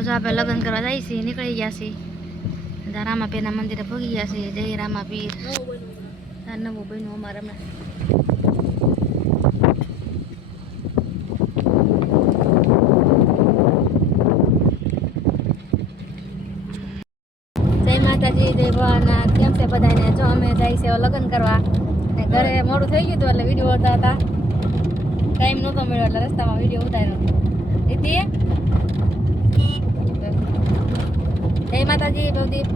ચાલો જો આપણે લગ્ન કરવા જઈએ છીએ, નીકળી ગયા છીએ રામાપીરના મંદિરે ભોગી ગયા છીએ. જય રામાપીર. નવું બન્યું અમારે હમણાં. જય માતાજી, જય ભોળાનાથ. કેમ છે બધાને? જો અમે જાય છે લગ્ન કરવા ને ઘરે મોડું થઈ ગયું હતું એટલે વિડીયો ઉતારતા ટાઈમ નહોતો મળ્યો એટલે રસ્તામાં વિડીયો ઉતાર્યો. જય માતાજી ભવદીપ.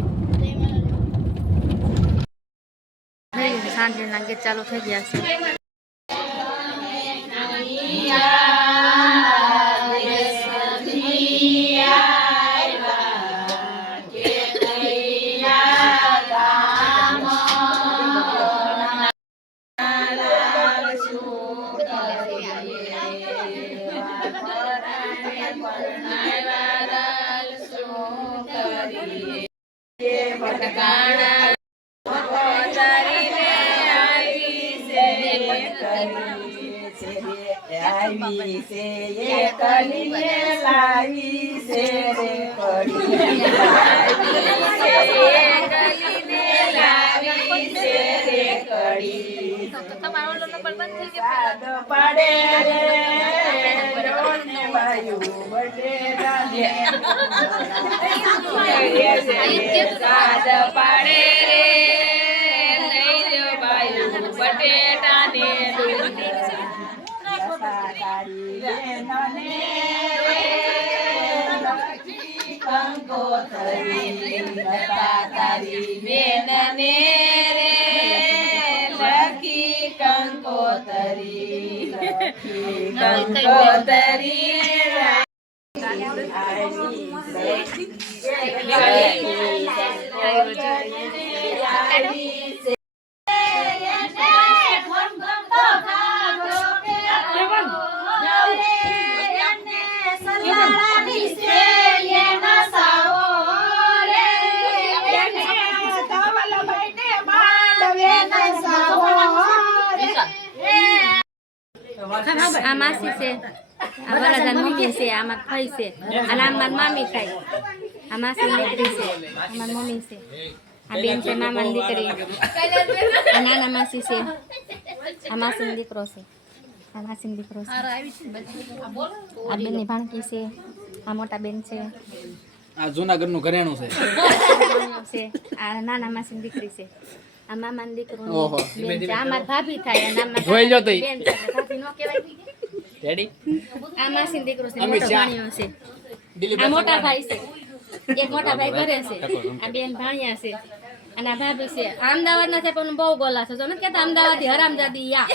સાંજના ગીત ચાલુ થઈ ગયા છે. આવી છે એ કલીને લાવી છે રે પડી, લાવી છે રે કડી. સાદ પાડે રે રોડને વાયુ બટેરાને, સાદ પાડે રે લઈ લો વાયુ બટેટાને કંકોતરી તારી બેનને રે લખી કંકોતરી, કંકોતરી આ માસી છે, આ વરદાન મમ્મી છે, આમાં ફઈ છે અને આમાં મામી થાય. આ માસી દીકરી છે, આમાં મમ્મી છે, આ બેન છે મામાની દીકરી, આ નાના માસી છે, આ માસીનો દીકરો છે, આ માસીનો દીકરો છે, આ બેનની ભાણકી છે, આ મોટા બેન છે, આ જૂનાગઢનું ઘરેણું છે, આ નાના માસીની દીકરી છે, આ મામાનો દીકરો બેન છે, આ મારી ભાભી થાય અને આમાં જોઈ લો તો બેન છે, ભાભી નો કહેવાય. રેડી? આ માસીનો દીકરો છે, મોટો ભાણિયો છે, આ મોટા ભાઈ છે, એક મોટા ભાઈ ઘરે છે, આ બેન ભાણિયા છે અને આ ભાભી છે. અમદાવાદ ના છે પણ બહુ ગોલા છે, નથી કેતા અમદાવાદી હરામજાદી યા.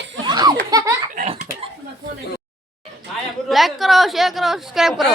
લાઈક કરો, શેર કરો, સબસ્ક્રાઇબ કરો.